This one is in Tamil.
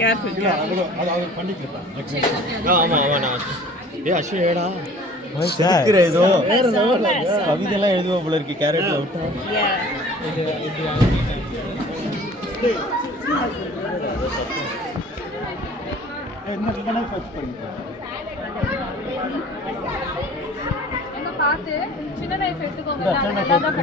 கேர்ஃபுல் அது பண்ணிக்கலாம். ஆமா ஆமா நான் அஸ்வின் ஏடா ஏதோ கவிதைலாம் எழுதுவோம் போல இருக்கு கேரட்ல விட்டா. பார்த்து சின்ன நைஃப் எடுத்துக்கோங்க. நல்லா தான்